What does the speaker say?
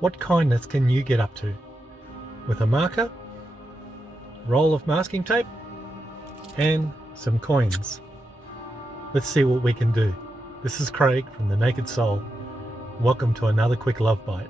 What kindness can you get up to? With a marker, roll of masking tape, and some coins. Let's see what we can do. This is Craig from The Naked Soul. Welcome to another quick love bite.